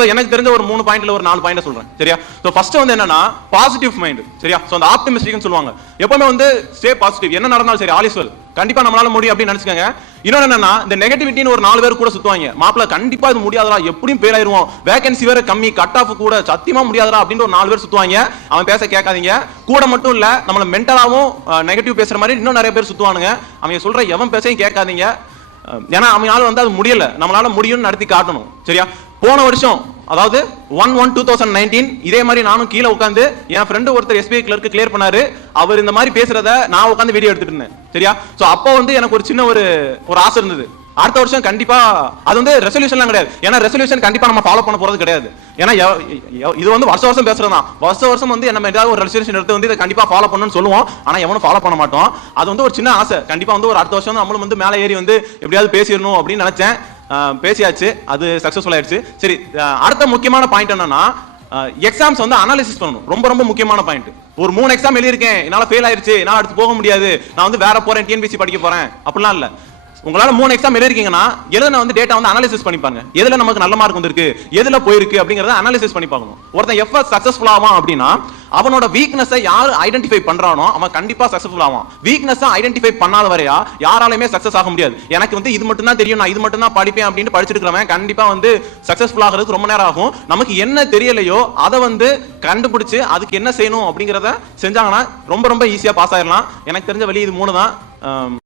ஏதோ எனக்கு தெரிஞ்ச ஒரு 3 பாயிண்ட்ல ஒரு 4 பாயிண்ட் சொல்றேன் சரியா. சோ ஃபர்ஸ்ட் வந்து என்னன்னா பாசிட்டிவ் மைண்ட் சரியா. சோ அந்த ஆப்டிமிஸ்டிக்னு சொல்லுவாங்க. எப்பவுமே வந்து ஸ்டே பாசிட்டிவ், என்ன நடந்தாலும் சரி ஆல் இஸ் வெல், கண்டிப்பா நம்மளால முடியும் அப்படின்னு நினைச்சுக்கோங்க. இன்னொன்னு என்னன்னா இந்த நெகட்டிவிட்டின்னு ஒரு 4 பேர் கூட சுத்துவாங்க. மாப்பிள கண்டிப்பா இது முடியாதடா, எப்படியும் ஃபெயில் ஆயிருவோம், வேகன்சி வேற கம்மி, கட் ஆஃப் கூட சத்தியமா முடியாதடா அப்படின்னு ஒரு 4 பேர் சுத்துவாங்க. அவன் பேச கேட்காதீங்க. கூட மட்டும் இல்ல நம்மள மென்டலாவும் நெகட்டிவ் பேசுற மாதிரி இன்னும் நிறைய பேர் சுத்துவானுங்க. அவங்க சொல்ற எவன் பேசையும் கேட்காதீங்க. ஏன்னா அவங்களால வந்து அது முடியல, நம்மளால முடியும்னு நடத்தி காட்டணும் சரியா. போன வருஷம் அதாவது 1/1/2019 இதே மாதிரி நானும் கீழே உட்காந்து என் ஃப்ரெண்டு ஒருத்தர் SBI கிளர்க்கு கிளியர் பண்ணாரு. அவர் இந்த மாதிரி பேசுறத நான் உட்காந்து வீடியோ எடுத்துட்டு இருந்தேன் சரியா. சோ அப்போ வந்து எனக்கு ஒரு சின்ன ஒரு ஆசை இருந்தது, அடுத்த வருஷம் கண்டிப்பா அது வந்து ரெசல்யூஷன்லாம் கிடையாது. ஏன்னா ரெசல்யூஷன் கண்டிப்பா நம்ம ஃபாலோ பண்ண போறது கிடையாது. ஏன்னா இது வந்து வருஷம் பேசுறதுதான். வருஷம் வந்து நம்ம ஏதாவது ஒரு ரெசல்யூஷன் எடுத்து வந்து இதை கண்டிப்பா ஃபாலோ பண்ணணும்னு சொல்லுவோம். ஆனா எவனும் ஃபாலோ பண்ண மாட்டோம். அது வந்து ஒரு சின்ன ஆசை, கண்டிப்பா வந்து ஒரு அடுத்த வருஷம் நம்மளும் வந்து மேலே ஏறி வந்து எப்படியாவது பேசிடணும் அப்படின்னு நினைச்சேன். பேசியாச்சு, அது சக்சஸ்ஃபுல் ஆயிடுச்சு. சரி, அடுத்த முக்கியமான பாயிண்ட் என்னன்னா எக்ஸாம்ஸ் வந்து அனாலிசிஸ் பண்ணணும். ரொம்ப ரொம்ப முக்கியமான பாயிண்ட். ஒரு 3 எக்ஸாம் எழுதியிருக்கேன், என்னால ஃபெயில் ஆயிடுச்சு, என்னால அடுத்து போக முடியாது, நான் வந்து வேற போறேன், TNPSC படிக்க போறேன் அப்படிலாம் இல்ல. உங்களால 3 எக்ஸாம் எழுதிருக்கீங்கன்னா எழுதுன வந்து டேட்டா வந்து அனாலிசிஸ் பண்ணி பாருங்க. எதுல நமக்கு நல்ல மார்க் வந்திருக்கு, எதுல போயிருக்கு அப்படிங்கறத அனாலிசிஸ் பண்ணி பார்க்கணும். ஒருத்தன் எப்ப சக்சஸ்ஃபுல் ஆவான் அப்படின்னா அவனோட வீக்னஸை யார் ஐடென்டிஃபை பண்றானோ அவன் கண்டிப்பா சக்சஸ்ஃபுல் ஆவான். வீக்னஸை ஐடென்டிஃபை பண்ணாத வரையா யாராலுமே சக்சஸ் ஆக முடியாது. எனக்கு வந்து இது மட்டும் தான் தெரியும், நான் இது மட்டும் தான் படிப்பேன் அப்படின்னு படிச்சிருக்கிறவன் கண்டிப்பா வந்து சக்சஸ்ஃபுல் ஆகிறதுக்கு ரொம்ப நேரம் ஆகும். நமக்கு என்ன தெரியலையோ அதை வந்து கண்டுபிடிச்சு அதுக்கு என்ன செய்யணும் அப்படிங்கறத செஞ்சாங்கன்னா ரொம்ப ரொம்ப ஈஸியா பாஸ் ஆயிடலாம். எனக்கு தெரிஞ்ச வழி இது 3 தான்.